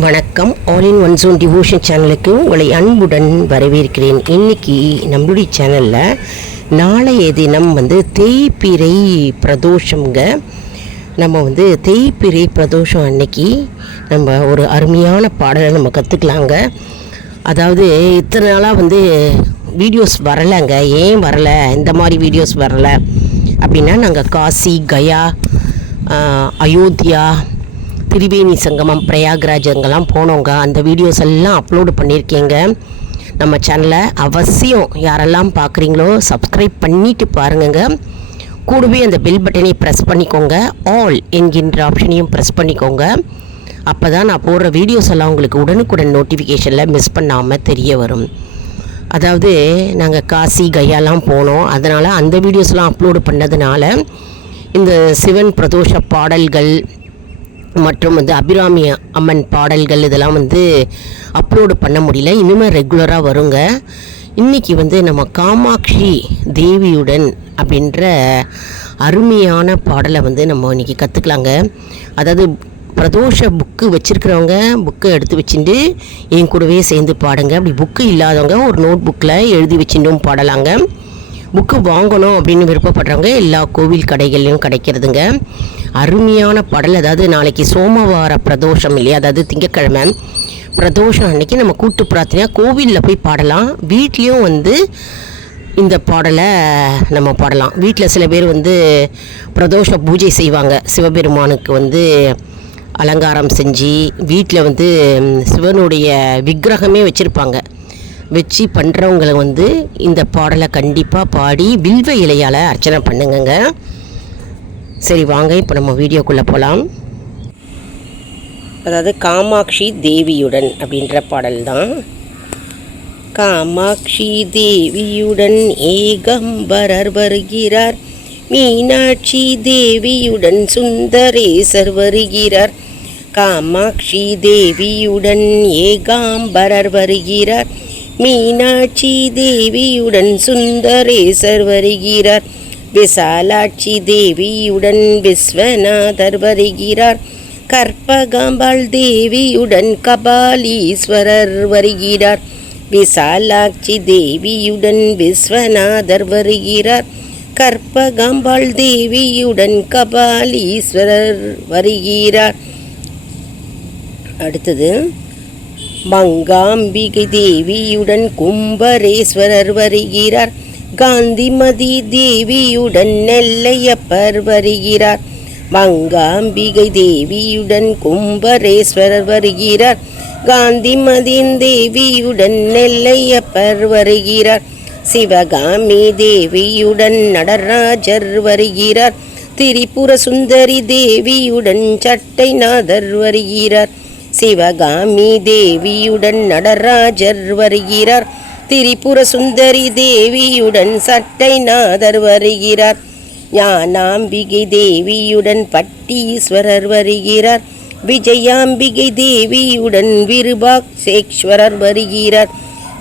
வணக்கம். All in one zone devotion சேனலுக்கு உங்களை அன்புடன் வரவேற்கிறேன். இன்றைக்கி நம்மளுடைய சேனலில் நாளைய தினம் தேய்பிறை பிரதோஷங்க. நம்ம தேய்பிறை பிரதோஷம் அன்னைக்கு நம்ம ஒரு அருமையான பாடலை நம்ம கற்றுக்கலாங்க. அதாவது இத்தனை நாளாக வீடியோஸ் வரலைங்க. ஏன் வரலை, இந்த மாதிரி வீடியோஸ் வரலை அப்படின்னா, நாங்கள் காசி, கயா, அயோத்தியா, திரிவேணி சங்கமம், பிரயாக்ராஜ் அங்கெல்லாம் போனோங்க. அந்த வீடியோஸ் எல்லாம் அப்லோடு பண்ணியிருக்கேங்க நம்ம சேனலில். அவசியம் யாரெல்லாம் பார்க்குறீங்களோ சப்ஸ்கிரைப் பண்ணிவிட்டு பாருங்க. கூடவே அந்த பெல் பட்டனை ப்ரெஸ் பண்ணிக்கோங்க. ஆல் என்கின்ற ஆப்ஷனையும் ப்ரெஸ் பண்ணிக்கோங்க. அப்போ தான் நான் போடுற வீடியோஸ் எல்லாம் உங்களுக்கு உடனுக்குடன் நோட்டிஃபிகேஷனில் மிஸ் பண்ணாமல் தெரிய வரும். அதாவது நாங்கள் காசி, கயாலாம் போனோம். அதனால் அந்த வீடியோஸ்லாம் அப்லோடு பண்ணதுனால இந்த சிவன் பிரதோஷ பாடல்கள் மற்றும் அபிராமி அம்மன் பாடல்கள் இதெல்லாம் அப்லோடு பண்ண முடியல. இனிமேல் ரெகுலராக வருங்க. இன்றைக்கி நம்ம காமாட்சி தேவியுடன் அப்படின்ற அருமையான பாடலை நம்ம இன்றைக்கி கற்றுக்கலாங்க. அதாவது பிரதோஷ புக்கு வச்சுருக்கிறவங்க புக்கை எடுத்து வச்சுட்டு என் கூடவே சேர்ந்து பாடுங்க. அப்படி புக்கு இல்லாதவங்க ஒரு நோட் புக்கில் எழுதி வச்சுட்டும் பாடலாங்க. புக்கு வாங்கணும் அப்படின்னு விருப்பப்படுறவங்க எல்லா கோவில் கடைகள்லையும் கிடைக்கிறதுங்க. அருமையான பாடல். அதாவது நாளைக்கு சோமவார பிரதோஷம் இல்லையா, அதாவது திங்கக்கிழமை பிரதோஷம் அன்றைக்கி நம்ம கூட்டு பிரார்த்தனையாக கோவிலில் போய் பாடலாம். வீட்லேயும் இந்த பாடலை நம்ம பாடலாம். வீட்டில் சில பேர் பிரதோஷ பூஜை செய்வாங்க. சிவபெருமானுக்கு அலங்காரம் செஞ்சு வீட்டில் சிவனுடைய விக்கிரகமே வச்சுருப்பாங்க. வச்சு பண்ணுறவங்களை இந்த பாடலை கண்டிப்பாக பாடி வில்வ இலையால் அர்ச்சனை பண்ணுங்கங்க. சரி வாங்க, இப்போ நம்ம வீடியோக்குள்ளே போகலாம். அதாவது காமாட்சி தேவியுடன் அப்படின்ற பாடல் தான். காமாட்சி தேவியுடன் ஏகம்பரர் வருகிறார், மீனாட்சி தேவியுடன் சுந்தரேசர் வருகிறார். காமாட்சி தேவியுடன் ஏகாம்பரர் வருகிறார், மீனாட்சி தேவியுடன் சுந்தரேசர் வருகிறார். விசாலாட்சி தேவியுடன் விஸ்வநாதர் வருகிறார். கற்பகாம்பாள் தேவியுடன் கபாலீஸ்வரர் வருகிறார். விசாலாட்சி தேவியுடன் விஸ்வநாதர் வருகிறார். கற்பகாம்பாள் தேவியுடன் கபாலீஸ்வரர் வருகிறார். அடுத்தது மங்காம்பிகை தேவியுடன் கும்பரேஸ்வரர் வருகிறார். காந்திமதி தேவியுடன் நெல்லையப்பர் வருகிறார். மங்காம்பிகை தேவியுடன் கும்பரேஸ்வரர் வருகிறார். காந்திமதி தேவியுடன் நெல்லையப்பர் வருகிறார். சிவகாமி தேவியுடன் நடராஜர் வருகிறார். திரிபுர சுந்தரி தேவியுடன் சட்டைநாதர் வருகிறார். சிவகாமி தேவியுடன் நடராஜர் வருகிறார். திரிபுர சுந்தரி தேவியுடன் சட்டைநாதர் வருகிறார். ஞானாம்பிகை தேவியுடன் பட்டீஸ்வரர் வருகிறார். விஜயாம்பிகை தேவியுடன் விருபாக்ஷேஸ்வரர் வருகிறார்.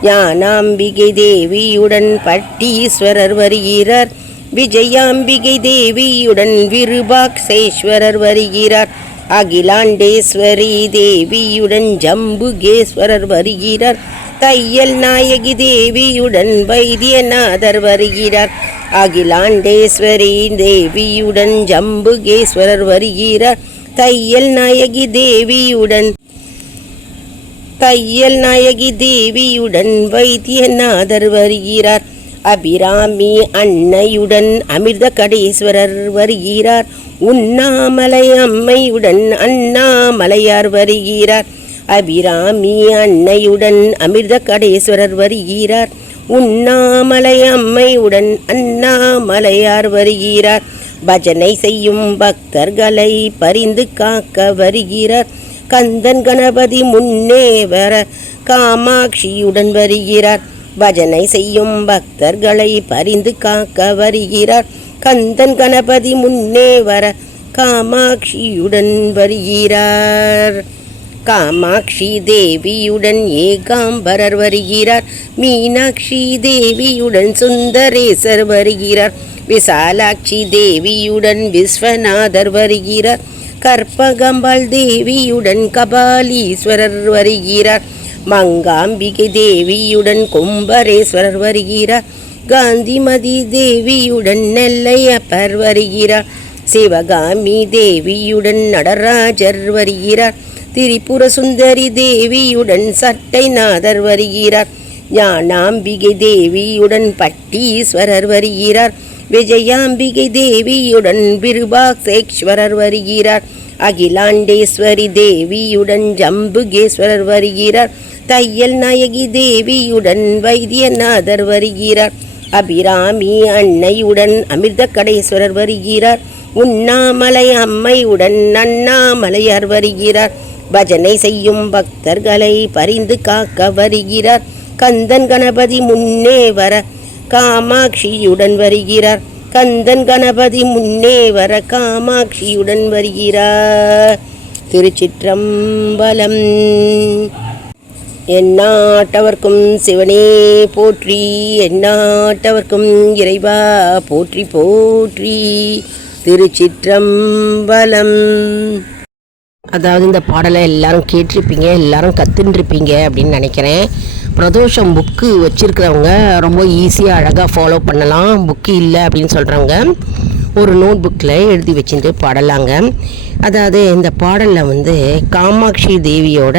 ஞானாம்பிகை தேவியுடன் பட்டீஸ்வரர் வருகிறார். விஜயாம்பிகை தேவியுடன் விருபாக்ஷேஸ்வரர் வருகிறார். அகிலாண்டேஸ்வரி தேவியுடன் ஜம்புகேஸ்வரர் வருகிறார். தையல் நாயகி தேவியுடன் வைத்தியநாதர் வருகிறார். அகிலாண்டேஸ்வரி தேவியுடன் ஜம்புகேஸ்வரர் வருகிறார். தையல் நாயகி தேவியுடன் வைத்தியநாதர் வருகிறார். அபிராமி அன்னையுடன் அமிர்த கடேஸ்வரர் வருகிறார். உண்ணாமலை அம்மையுடன் அண்ணாமலையார் வருகிறார். அபிராமி அன்னையுடன் அமிர்த கடேஸ்வரர் வருகிறார். உண்ணாமலை அம்மையுடன் அண்ணாமலையார் வருகிறார். பஜனை செய்யும் பக்தர்களை பரிந்து காக்க வருகிறார். கந்தன் கணபதி முன்னே வர காமாட்சியுடன் வருகிறார். பஜனை செய்யும் பக்தர்களை பரிந்து காக்க வருகிறார். கந்தன் கணபதி முன்னே வர காமாட்சியுடன் வருகிறார். காமாட்சி தேவியுடன் ஏகாம்பரர் வருகிறார். மீனாட்சி தேவியுடன் சுந்தரேசர் வருகிறார். விசாலாட்சி தேவியுடன் விஸ்வநாதர் வருகிறார். கற்பகம்பாள் தேவியுடன் கபாலீஸ்வரர் வருகிறார். மங்காம்பிகை தேவியுடன் கும்பரேஸ்வரர் வருகிறார். காந்திமதி தேவியுடன் நெல்லையப்பர் வருகிறார். சிவகாமி தேவியுடன் நடராஜர் வருகிறார். திரிபுர சுந்தரி தேவியுடன் சட்டைநாதர் வருகிறார். ஞானாம்பிகை தேவியுடன் பட்டீஸ்வரர் வருகிறார். விஜயாம்பிகை தேவியுடன் விருபாக்ஷேஸ்வரர் வருகிறார். அகிலாண்டேஸ்வரி தேவியுடன் ஜம்புகேஸ்வரர் வருகிறார். தையல் நாயகி தேவியுடன் வைத்தியநாதர் வருகிறார். அபிராமி அன்னையுடன் அமிர்தகடேஸ்வரர் வருகிறார். உண்ணாமலை அம்மையுடன் அண்ணாமலையார் வருகிறார். பஜனை செய்யும் பக்தர்களை பரிந்து காக்க வருகிறார். கந்தன் கணபதி முன்னே வர காமாட்சியுடன் வருகிறார். கந்தன் கணபதி முன்னே வர காமாட்சியுடன் வருகிறார். திருச்சிற்றம்பலம். எந்நாட்டவர்க்கும் சிவனே போற்றி, எந்நாட்டவர்க்கும் இறைவா போற்றி போற்றி. திருச்சிற்றம்பலம். அதாவது இந்த பாடலை எல்லாரும் கேட்டிருப்பீங்க, எல்லாரும் கற்றுருப்பீங்க அப்படின்னு நினைக்கிறேன். பிரதோஷம் புக்கு வச்சுருக்கிறவங்க ரொம்ப ஈஸியாக அழகாக ஃபாலோ பண்ணலாம். புக்கு இல்லை அப்படின்னு சொல்கிறவங்க ஒரு நோட் புக்கில் எழுதி வச்சுட்டு பாடலாங்க. அதாவது இந்த பாடலில் வந்து காமாட்சி தேவியோட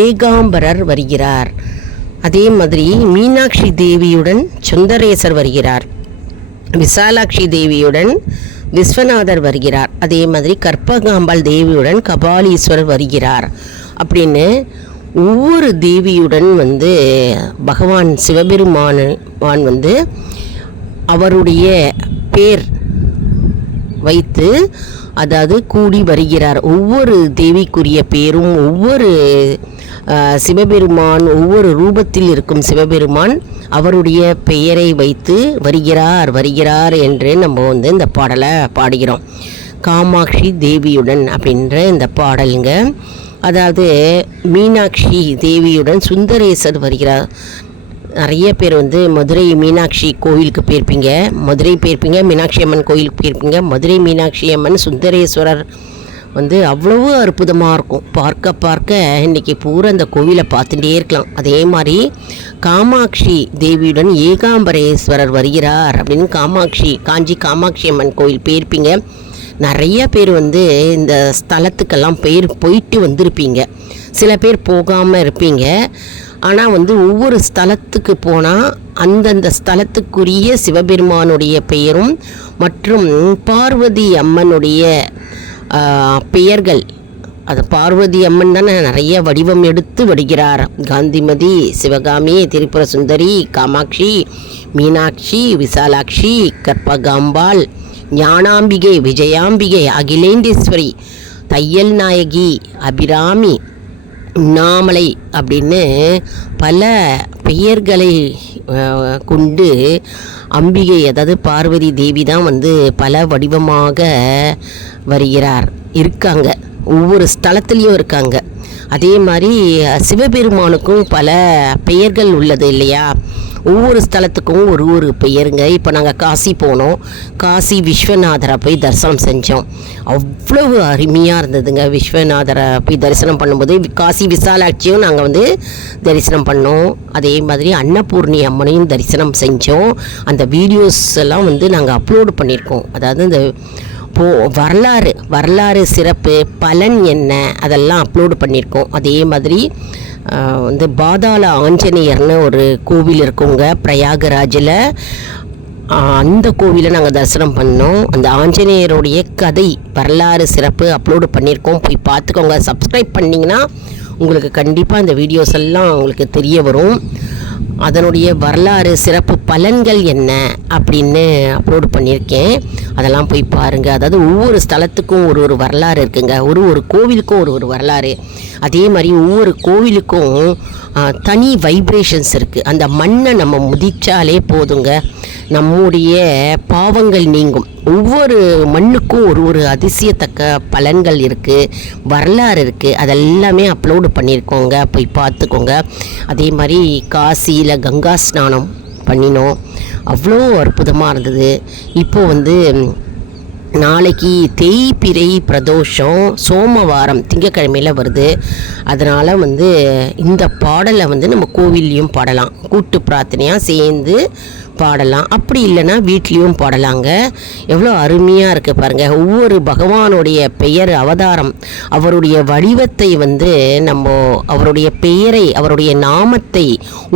ஏகாம்பரர் வருகிறார். அதே மாதிரி மீனாட்சி தேவியுடன் சுந்தரேசர் வருகிறார். விசாலாட்சி தேவியுடன் விஸ்வநாதர் வருகிறார். அதே மாதிரி கற்பகாம்பாள் தேவியுடன் கபாலீஸ்வரர் வருகிறார். அப்படின்னு ஒவ்வொரு தேவியுடன் வந்து பகவான் சிவபெருமான் வந்து அவருடைய பேர் வைத்து அதாவது கூடி வருகிறார். ஒவ்வொரு தேவிக்குரிய பேரும் ஒவ்வொரு சிவபெருமான் ஒவ்வொரு ரூபத்தில் இருக்கும் சிவபெருமான் அவருடைய பெயரை வைத்து வருகிறார் என்று நம்ம வந்து இந்த பாடலை பாடுகிறோம். காமாட்சி தேவியுடன் அப்படின்ற இந்த பாடலுங்க. அதாவது மீனாட்சி தேவியுடன் சுந்தரேசர் வருகிறார். நிறைய பேர் வந்து மதுரை மீனாட்சி கோவிலுக்கு போயிருப்பீங்க, மீனாட்சி அம்மன் கோயிலுக்கு போயிருப்பீங்க. மதுரை மீனாட்சி அம்மன் சுந்தரேஸ்வரர் வந்து அவ்வளவு அற்புதமாக இருக்கும். பார்க்க இன்றைக்கி பூரா அந்த கோவிலை பார்த்துட்டே இருக்கலாம். அதே மாதிரி காமாட்சி தேவியுடன் ஏகாம்பரேஸ்வரர் வருகிறார் அப்படின்னு காஞ்சி காமாட்சி அம்மன் கோயில் போயிருப்பீங்க. நிறைய பேர் வந்து இந்த ஸ்தலத்துக்கெல்லாம் போயிட்டு வந்திருப்பீங்க. சில பேர் போகாமல் இருப்பீங்க. ஆனால் வந்து ஒவ்வொரு ஸ்தலத்துக்கு போனால் அந்தந்த ஸ்தலத்துக்குரிய சிவபெருமானுடைய பெயரும் மற்றும் பார்வதி அம்மனுடைய பெயர்கள், அது பார்வதி அம்மன் தானே நிறைய வடிவம் எடுத்து வருகிறார். காந்திமதி, சிவகாமி, திரிபுர சுந்தரி, காமாட்சி, மீனாட்சி, விசாலாட்சி, கற்பகாம்பாள், ஞானாம்பிகை, விஜயாம்பிகை, அகிலேண்டேஸ்வரி, தையல் நாயகி, அபிராமி, உண்ணாமலை அப்படின்னு பல பெயர்களை கொண்டு அம்பிகை அதாவது பார்வதி தேவி தான் வந்து பல வடிவமாக இருக்காங்க. ஒவ்வொரு ஸ்தலத்துலேயும் இருக்காங்க. அதே மாதிரி சிவபெருமானுக்கும் பல பெயர்கள் உள்ளது இல்லையா? ஒவ்வொரு ஸ்தலத்துக்கும் ஒரு பெயருங்க. இப்போ நாங்கள் காசி போனோம். காசி விஸ்வநாதரை போய் தரிசனம் செஞ்சோம். அவ்வளவு அருமையாக இருந்ததுங்க. விஸ்வநாதரை போய் தரிசனம் பண்ணும்போது காசி விசாலாட்சியும் நாங்கள் வந்து தரிசனம் பண்ணோம். அதே மாதிரி அன்னபூர்ணி அம்மனையும் தரிசனம் செஞ்சோம். அந்த வீடியோஸ் எல்லாம் வந்து நாங்கள் அப்லோடு பண்ணியிருக்கோம். அதாவது இந்த வரலாறு சிறப்பு பலன் என்ன அதெல்லாம் அப்லோடு பண்ணியிருக்கோம். அதே மாதிரி வந்து பாதாள ஆஞ்சநேயர்னு ஒரு கோவில் இருக்குங்க பிரயாகராஜில். அந்த கோவிலை நாங்கள் தரிசனம் பண்ணோம். அந்த ஆஞ்சநேயருடைய கதை வரலாறு சிறப்பு அப்லோடு பண்ணியிருக்கோம். போய் பார்த்துக்கோங்க. சப்ஸ்கிரைப் பண்ணிங்கன்னா உங்களுக்கு கண்டிப்பாக இந்த வீடியோஸ் எல்லாம் உங்களுக்கு தெரிய வரும். அதனுடைய வரலாறு சிறப்பு பலன்கள் என்ன அப்படின்னு அப்லோடு பண்ணியிருக்கேன். அதெல்லாம் போய் பாருங்கள். அதாவது ஒவ்வொரு ஸ்தலத்துக்கும் ஒரு வரலாறு இருக்குங்க. ஒரு கோவிலுக்கும் ஒரு வரலாறு. அதே மாதிரி ஒவ்வொரு கோவிலுக்கும் தனி வைப்ரேஷன்ஸ் இருக்குது. அந்த மண்ணை நம்ம முதிச்சாலே போதுங்க, நம்முடைய பாவங்கள் நீங்கும். ஒவ்வொரு மண்ணுக்கும் ஒரு அதிசயத்தக்க பலன்கள் இருக்குது, வரலாறு இருக்குது. அதெல்லாமே அப்லோடு பண்ணியிருக்கோங்க. போய் பார்த்துக்கோங்க. அதே மாதிரி காசியில் கங்கா ஸ்நானம் பண்ணினோம். அவ்வளோ அற்புதமாக இருந்தது. இப்போது வந்து நாளைக்கு தேய்பிறை பிரதோஷம் சோமவாரம் திங்கக்கிழமையில் வருது. அதனால் இந்த பாடலை நம்ம கோவில்லையும் பாடலாம், கூட்டு பிரார்த்தனையாக சேர்ந்து பாடலாம். அப்படி இல்லைன்னா வீட்லேயும் பாடலாங்க. எவ்வளோ அருமையாக இருக்குது பாருங்கள். ஒவ்வொரு பகவானுடைய பெயர் அவதாரம், அவருடைய வடிவத்தை நம்ம அவருடைய பெயரை, அவருடைய நாமத்தை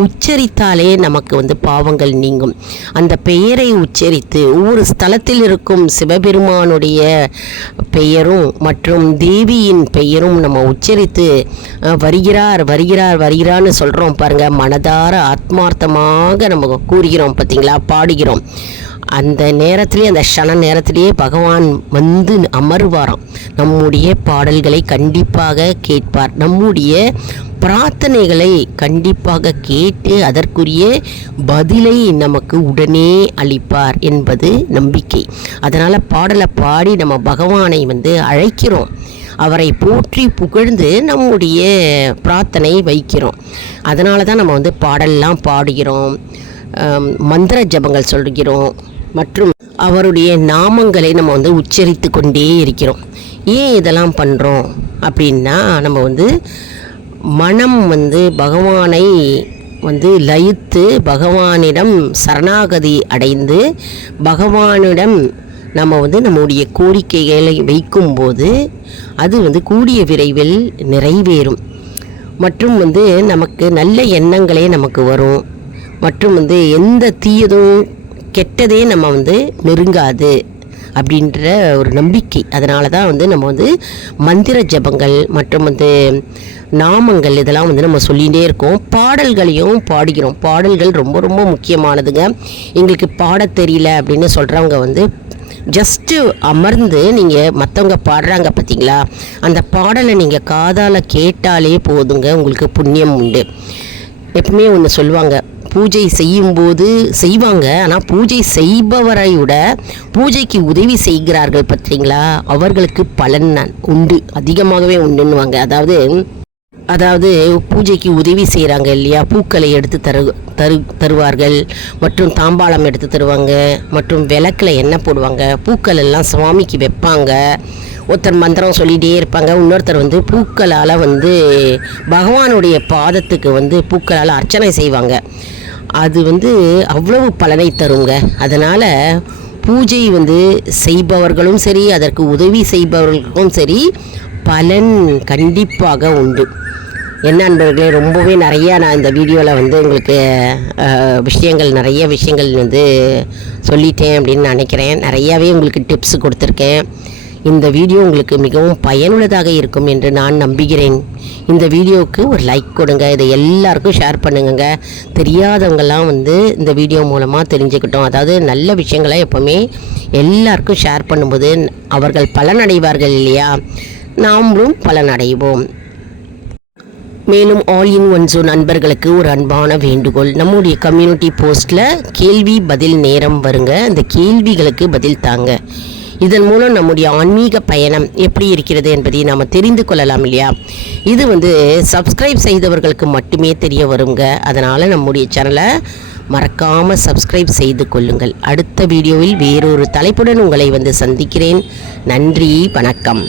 உச்சரித்தாலே நமக்கு பாவங்கள் நீங்கும். அந்த பெயரை உச்சரித்து ஒவ்வொரு ஸ்தலத்தில் இருக்கும் சிவபெருமானுடைய பெயரும் மற்றும் தேவியின் பெயரும் நம்ம உச்சரித்து வருகிறார் வருகிறார் வருகிறான்னு சொல்கிறோம் பாருங்கள். மனதார ஆத்மார்த்தமாக நம்ம கூறுகிறோம் பார்த்தீங்களா, பாடுகிறோம். அந்த நேரத்திலே, அந்த க்ஷண நேரத்திலேயே பகவான் அமர்வாராம். நம்முடைய பாடல்களை கண்டிப்பாக கேட்பார், நம்முடைய பிரார்த்தனைகளை கண்டிப்பாக கேட்டு அதற்குரிய பதிலை நமக்கு உடனே அளிப்பார் என்பது நம்பிக்கை. அதனால் பாடலை பாடி நம்ம பகவானை அழைக்கிறோம், அவரை போற்றி புகழ்ந்து நம்முடைய பிரார்த்தனை வைக்கிறோம். அதனால தான் நம்ம பாடல்லாம் பாடுகிறோம், மந்திர ஜபங்கள் சொல்கிறோம் மற்றும் அவருடைய நாமங்களை நம்ம உச்சரித்து கொண்டே இருக்கிறோம். ஏன் இதெல்லாம் பண்ணுறோம் அப்படின்னா, நம்ம மனம் பகவானை லயித்து பகவானிடம் சரணாகதி அடைந்து பகவானிடம் நம்ம நம்முடைய கோரிக்கைகளை வைக்கும்போது அது கூடிய விரைவில் நிறைவேறும். மற்றும் நமக்கு நல்ல எண்ணங்களே நமக்கு வரும். மற்றும் எந்த தீயதும் கெட்டதே நம்ம நெருங்காது அப்படின்ற ஒரு நம்பிக்கை. அதனால தான் நம்ம மந்திர ஜபங்கள் மற்றும் நாமங்கள் இதெல்லாம் நம்ம சொல்லிகிட்டே இருக்கோம். பாடல்களையும் பாடுகிறோம். பாடல்கள் ரொம்ப ரொம்ப முக்கியமானதுங்க. எங்களுக்கு பாட தெரியல அப்படின்னு சொல்கிறவங்க ஜஸ்ட்டு அமர்ந்து நீங்கள் மற்றவங்க பாடுறாங்க பார்த்தீங்களா, அந்த பாடலை நீங்கள் காதால் கேட்டாலே போதுங்க, உங்களுக்கு புண்ணியம் உண்டு. எப்பவுமே ஒன்று சொல்லுவாங்க, பூஜை செய்யும்போது செய்வாங்க, ஆனால் பூஜை செய்பவரை விட பூஜைக்கு உதவி செய்கிறார்கள் பார்த்தீங்களா, அவர்களுக்கு பலன் உண்டு, அதிகமாகவே உண்டுன்னுவாங்க. அதாவது பூஜைக்கு உதவி செய்கிறாங்க இல்லையா, பூக்களை எடுத்து தருவார்கள் மற்றும் தாம்பாளம் எடுத்து தருவாங்க மற்றும் விளக்கில் எண்ணெய் போடுவாங்க, பூக்கள் எல்லாம் சுவாமிக்கு வைப்பாங்க. ஒருத்தர் மந்திரம் சொல்லிகிட்டே இருப்பாங்க, இன்னொருத்தர் பூக்களால் பகவானுடைய பாதத்துக்கு பூக்களால் அர்ச்சனை செய்வாங்க. அது அவ்வளவு பலனை தருங்க. அதனால் பூஜை செய்பவர்களும் சரி, அதற்கு உதவி செய்பவர்களுக்கும் சரி, பலன் கண்டிப்பாக உண்டு. என்ன நண்பர்களே, ரொம்பவே நிறையா நான் இந்த வீடியோவில் உங்களுக்கு நிறைய விஷயங்கள் சொல்லிட்டேன் அப்படின்னு நினைக்கிறேன். நிறையாவே உங்களுக்கு டிப்ஸ் கொடுத்துருக்கேன். இந்த வீடியோ உங்களுக்கு மிகவும் பயனுள்ளதாக இருக்கும் என்று நான் நம்புகிறேன். இந்த வீடியோவுக்கு ஒரு லைக் கொடுங்க, இதை எல்லாருக்கும் ஷேர் பண்ணுங்க. தெரியாதவங்கெல்லாம் இந்த வீடியோ மூலமாக தெரிஞ்சுக்கிட்டோம். அதாவது நல்ல விஷயங்களை எப்போவுமே எல்லாருக்கும் ஷேர் பண்ணும்போது அவர்கள் பலனடைவார்கள் இல்லையா, நாமளும் பலனடைவோம். மேலும் ஆல் இன் ஒன் ஜோன் நண்பர்களுக்கு ஒரு அன்பான வேண்டுகோள், நம்முடைய கம்யூனிட்டி போஸ்ட்டில் கேள்வி பதில் நேரம் வருங்க, அந்த கேள்விகளுக்கு பதில் தாங்க. இதன் மூலம் நம்முடைய ஆன்மீக பயணம் எப்படி இருக்கிறது என்பதை நாம் தெரிந்து கொள்ளலாம் இல்லையா. இது சப்ஸ்கிரைப் செய்தவர்களுக்கு மட்டுமே தெரிய வருங்க. அதனால் நம்முடைய சேனலை மறக்காமல் சப்ஸ்கிரைப் செய்து கொள்ளுங்கள். அடுத்த வீடியோவில் வேறொரு தலைப்புடன் உங்களை சந்திக்கிறேன். நன்றி, வணக்கம்.